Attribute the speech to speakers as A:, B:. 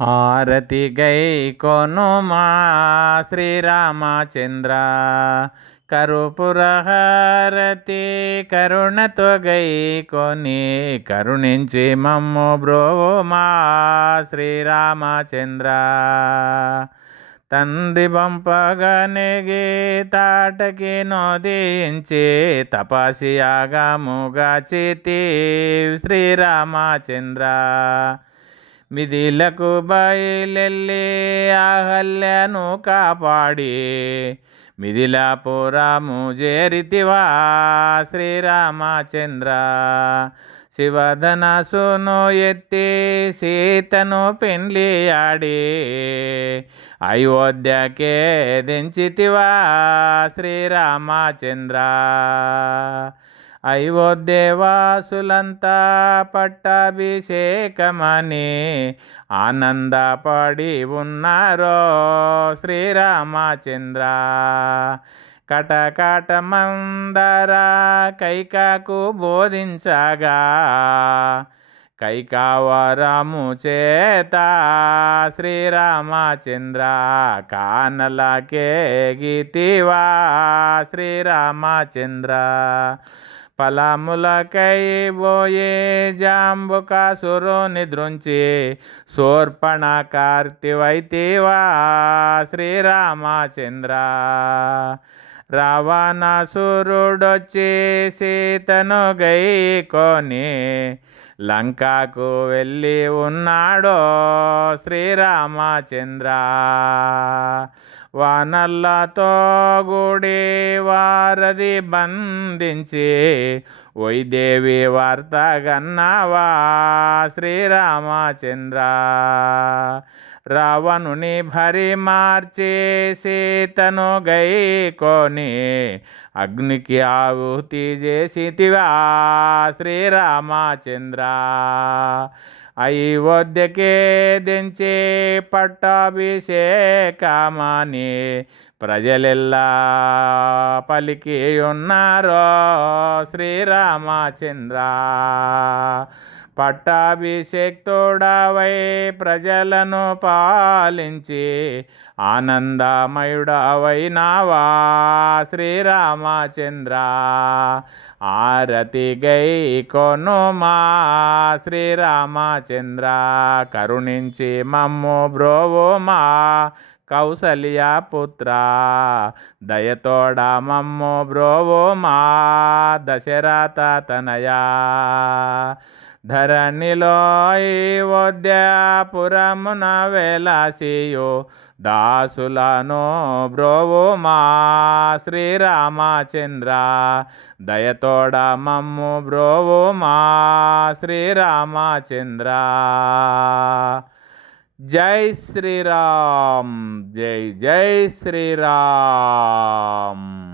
A: హారతి గై కొనుమా శ్రీరామచంద్ర. కరుపుర హారతి కరుణతో గై కొని కరుణించి మమ్ము బ్రోమా శ్రీరామచంద్ర. తండ్రి పంపగనిగి తాటకి నోదించి తపసియాగముగా చితి శ్రీరామచంద్ర. మిదిలకు బయలెల్లి అహల్యను కాపాడి. మిదిలాపురము చేరితివా శ్రీరామచంద్ర. శివధనసును ఎత్తి సీతను పెండ్లియాడి. అయోధ్యకే దించితివా శ్రీరామచంద్ర. అయోధ్యవాసులంతా పట్టాభిషేకమని ఆనందపడి ఉన్నారో శ్రీరామచంద్ర. కటకట మందర కైకాకు బోధించగా కైకావరము చేత శ్రీరామచంద్ర కానలకే గీతివా శ్రీరామచంద్ర. ఫలములకై పోయే జాంబుకాసురుని దృంచి శూర్పణ కార్తివైతివా శ్రీరామచంద్ర. రావణాసురుడొచ్చి సీతను గైకొని లంకకు వెళ్ళి ఉన్నాడో శ్రీరామచంద్ర. వానల్లతో గుడి వారది బంధించి వైదేవి వార్త గన్నవా శ్రీరామచంద్ర. రావణుని భరి మార్చి సీతను గైకొని అగ్నికి ఆహుతి చేసితివా శ్రీరామచంద్ర. అయోధ్యకే దించే పట్టాభిషేకమని ప్రజలెల్లా పలికి ఉన్నారో శ్రీరామచంద్ర. పట్టాభిషేక్తుడవై ప్రజలను పాలించి ఆనందమయుడవైనావా శ్రీరామచంద్ర. ఆరతి గై కొనుమా శ్రీరామచంద్ర. కరుణించి మమ్ము బ్రోవోమా కౌసల్య పుత్ర. దయతోడ మమ్ము బ్రోవోమా దశరథ తనయా. ధరణిలో వద్యాపురమున వెలాసియో దాసులను బ్రోవుమా శ్రీరామచంద్ర. దయతోడ మమ్ము బ్రోవుమా శ్రీరామచంద్ర. జై శ్రీరామ్ జై జై శ్రీరామ్.